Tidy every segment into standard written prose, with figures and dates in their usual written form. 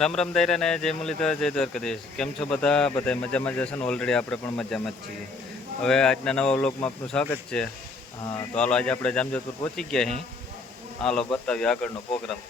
રામ રામ દાયરા ને જય મુરલીધર જય દ્વારકાધીશ. કેમ છો બધા? બધા મજામાં જશે ને? ઓલરેડી આપણે પણ મજામાં જ છીએ. હવે આજના નવા વ્લોગમાં આપનું સ્વાગત છે. હા, તો હાલો આજે આપણે જામજોધપુર પહોંચી ગયા અહીં. હાલો બતાવીએ આગળનો પ્રોગ્રામ.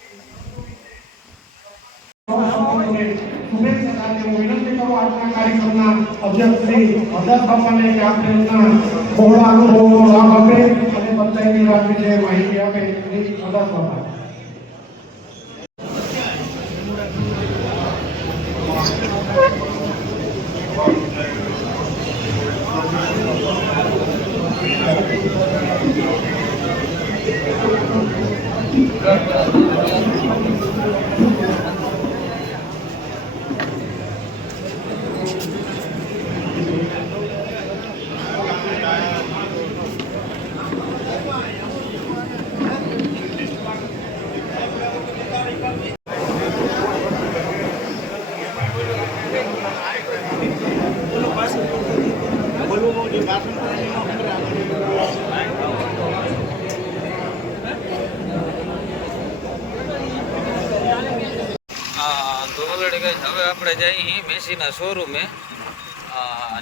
તો ઓલરેડી ગઈ હવે આપણે જઈએ મેસીના શોરૂમે.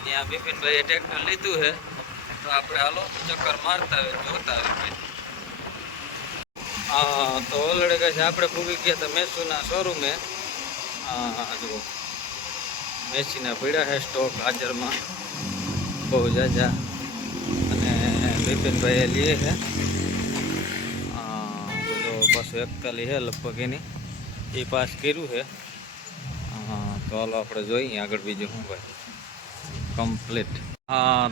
ત્યાં બિપિનભાઈએ ટ્રેક્ટર લીધું છે, તો આપણે હાલો ચક્કર મારતા હોય જોતા હોય. તો ઓલરેડી કહે છે આપણે પૂગી ગયા હતા મેસુના શોરૂમે. જુઓ મેસીના પીડા છે સ્ટોક હાજરમાં બહુ જાજા, અને બિપિનભાઈએ લીએ છે જો 241 છે લગભગ એની એ પાસ કર્યું છે. તો હાલો આપણે જોઈએ આગળ બીજું શું ભાઈ કમ્પ્લીટ.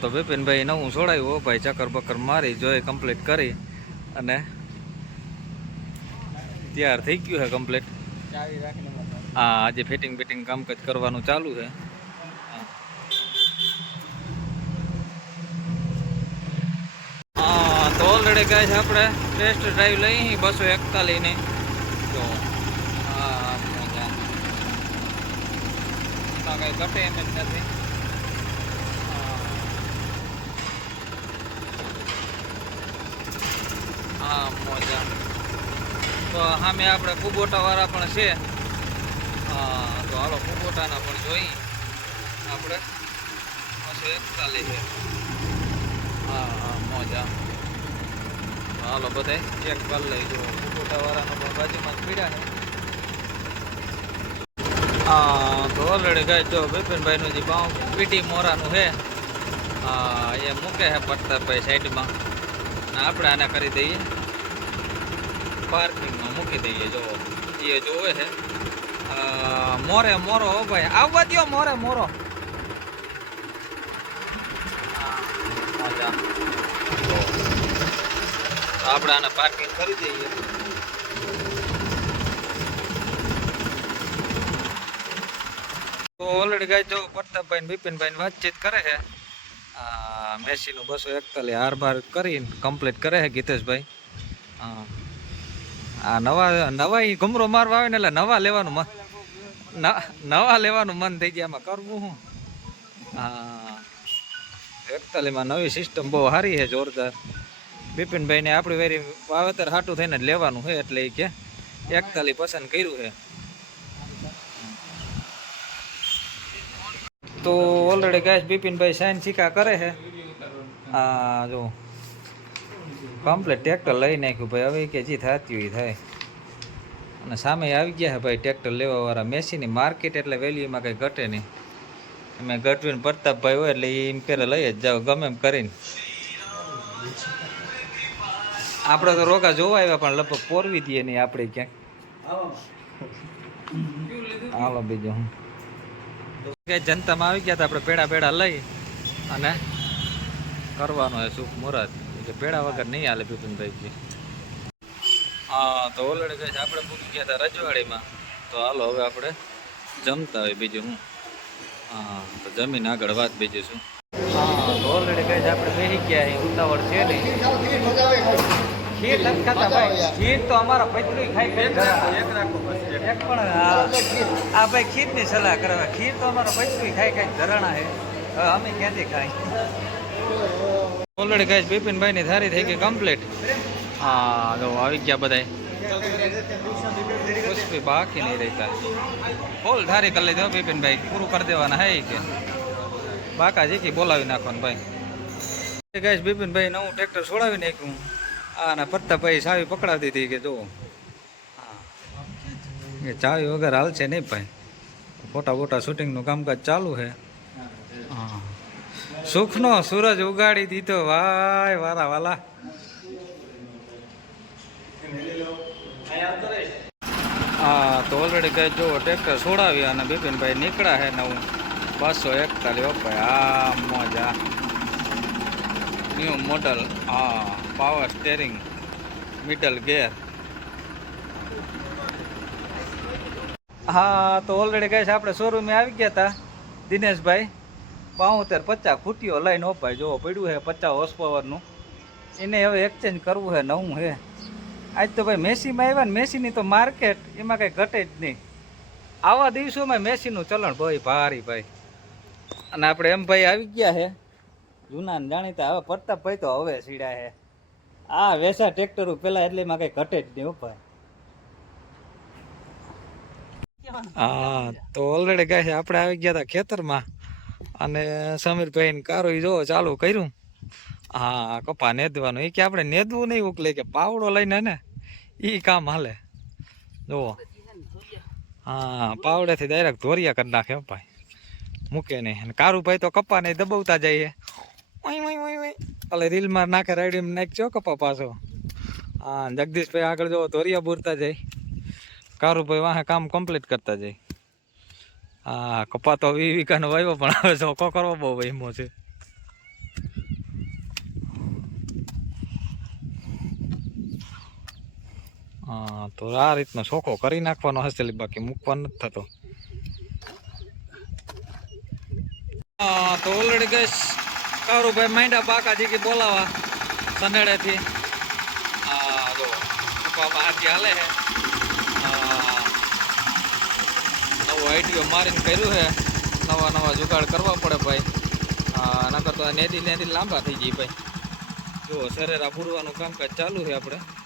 તો બિપિનભાઈ નવું છોડાયું ભાઈ, ચક્કર બક્કર મારી જોઈ કમ્પ્લીટ કરી અને તૈયાર થઈ ગયું છે કમ્પ્લીટ. આજે ફિટિંગ બિટિંગ કામકાજ કરવાનું ચાલુ છે. તો ઓલરેડી કહે છે આપણે ટેસ્ટ ડ્રાઈવ લઈ 241 ની. તો કઈ ઘટે એમ જ નથી. મોજા તો સામે આપણે કુબોટા વાળા પણ છે. તો હાલો કુબોટાના પણ જોઈ આપણે 241 છે. મોજા હાલો બધા ચેક કરી લઈ. જો કુબોટા વાળાનો પણ બાજુમાં જ પીડા છે. તો ઓલરેડી ગાય જો બિપિનભાઈનું જે પાઉં પીટી મોરાનું છે એ મૂકે છે પ્રતાપભાઈ સાઈડમાં, ને આપણે આને કરી દઈએ પાર્કિંગમાં મૂકી દઈએ. જો એ જોવે છે મોરે મોરો હો ભાઈ, આવવા દો મોરે મોરો. આપણે આને પાર્કિંગ કરી દઈએ. તો ઓલરેડી ગાય જો પ્રતાપભાઈ બિપિનભાઈ વાતચીત કરે છે. મેસીનું 241 હાર બાર કરીને કમ્પ્લીટ કરે છે ગીતેશભાઈ. નવા ઘુમરો મારવા આવે ને એટલે નવા લેવાનું મન થઈ જાય. આમાં કરવું શું? 41માં નવી સિસ્ટમ બહુ સારી છે, જોરદાર. બિપિનભાઈને આપણી વેરી વાવેતર હાટું થઈને જ લેવાનું છે, એટલે એ કે 41 પસંદ કર્યું છે. તો ઓલરેડી ગાય બિપિનભાઈ સાઈન સિક્કા કરે છે. જો કમ્પ્લીટ ટ્રેક્ટર લઈ નાખ્યું ભાઈ. હવે કે જે થતી હોય થાય. અને સામે આવી ગયા છે ભાઈ ટ્રેક્ટર લેવાવાળા. મેસીની માર્કેટ એટલે વેલ્યુમાં કંઈ ઘટે નહીં. અમે ગઢવીને પ્રતાપભાઈ હોય એટલે એમ પહેલાં લઈ જ જાઓ ગમે એમ કરીને. આપણે તો રોગા જોવા આવ્યા પણ લગભગ પોરવી દઈએ નહીં આપણે ક્યાંક. હાલો બીજું હું કઈ જનતામાં આવી ગયા હતા આપણે પેડા લઈ અને કરવાનો છે સુખ મુહૂર્ત. પેડા વગર નહીં હાલે બિપિનભાઈ. તો ઓલરેડી કહે છે આપણે પૂકી ગયા હતા રજવાડીમાં. તો હાલો હવે આપણે જમતા હોય બીજું હું. તો જમીન આગળ વાત બીજું શું. તો ઓલરેડી કહે છે આપણે બેસી ગયા અહીં, ઉતાવળ છે નહીં. ખીર નથી ખાતા ભાઈ, ખીર તો અમારા પૈતૃ ખાઈ એક પણ આ ભાઈ ખીરની સલાહ કરે. ખીર તો અમારા પૈતૃ ખાઈ ધરાણા છે, હવે અમે ક્યાંથી ખાઈ. ઓલરેડી ગાઈસ બિપિનભાઈ ની થારી થઈ ગઈ કમ્પ્લીટ. જો આવી ગયા બધા कुछ भी बाकी नहीं रहता बोल धारी कर ले दो बिपिन भाई पूરું कर देवाना है કે બાકા જી કી બોલાવી નાખવાનું ભાઈ ગાઈસ બિપિન ભાઈ નવું ટ્રેક્ટર છોડાવી નાખ્યું આના પત્તા ભાઈ ચાવી પકડાવી દીધી કે જો હા એ ચાવી વગર હાલશે નહીં ભાઈ ફોટા ફોટા શૂટિંગનું કામકાજ ચાલુ છે હા સુખનો સૂરજ ઉગાડી દીધો ભાઈ વાલા વાલા હા તો ઓલરેડી કઈ જો ટ્રેક્ટર છોડાવી અને બિપિનભાઈ નીકળ્યા છે નવું 241 ભાઈ આ મોજા ન્યૂ મોડલ હા પાવર સ્ટેરિંગ મિડલ ગેર હા તો ઓલરેડી કઈ આપણે શોરૂમે આવી ગયા હતા દિનેશભાઈ 72-50 ફૂટીઓ લઈને ઓપાય જો પડ્યું છે 50 હોર્સ પાવરનું એને હવે એક્સચેન્જ કરવું છે નવું છે આજ તો ભાઈ મેસીમાં આવ્યા ને મેસીની તો માર્કેટ એમાં કંઈ ઘટે જ નહીં આવા દિવસોમાં મેસીનું ચલણ ભાઈ ભારી ભાઈ અને આપણે એમ ભાઈ આવી ગયા છે જૂના ને જાણીતા હવે પ્રતાપભાઈ તો હવે સીડા છે આ વેસા ટ્રેક્ટરો પેલા એટલે એમાં કંઈ ઘટે જ નહીં હો ભાઈ હા તો ઓલરેડી કહે છે આપણે આવી ગયા હતા ખેતરમાં અને સમીરભાઈ કારો જો ચાલુ કર્યું હા કપા નેદવાનું એ કે આપણે નેદવું નહીં ઉકલે કે પાવડો લઈને ને એ કામ હાલે જુઓ હા પાવડેથી ડાયરેક્ટ ધોરિયા કરી નાખે ભાઈ મૂકે નહીં અને કારુભાઈ તો કપા નહીં દબાવતા જાય એટલે રીલમાં નાખે રાઈડીમાં નાખજો કપા પાછો હા જગદીશભાઈ આગળ જો ધોરિયા બૂરતા જાય કારુભાઈ વાહે કામ કમ્પ્લીટ કરતા જાય હા કપા તો 20 વીઘાનો વાવ્યો પણ હવે ચોખ્ખો કરવો બહુ વહીમો છે હા તો આ રીતનો ચોખ્ખો કરી નાખવાનો હશે બાકી મૂકવાનો નથી થતો હા તો ઓલરેડી ગેસ કારુભાઈ માંડ્યા બાકાજી કે બોલાવા સંડેડેથી હા જો કપામાં હાથી હાલે છે નવો આઈડિયો મારીને કર્યું છે નવા જુગાડ કરવા પડે ભાઈ નકર તો નેદી લાંબા થઈ જાય ભાઈ જો સરેરા પૂરવાનું કામકાજ ચાલુ છે આપણે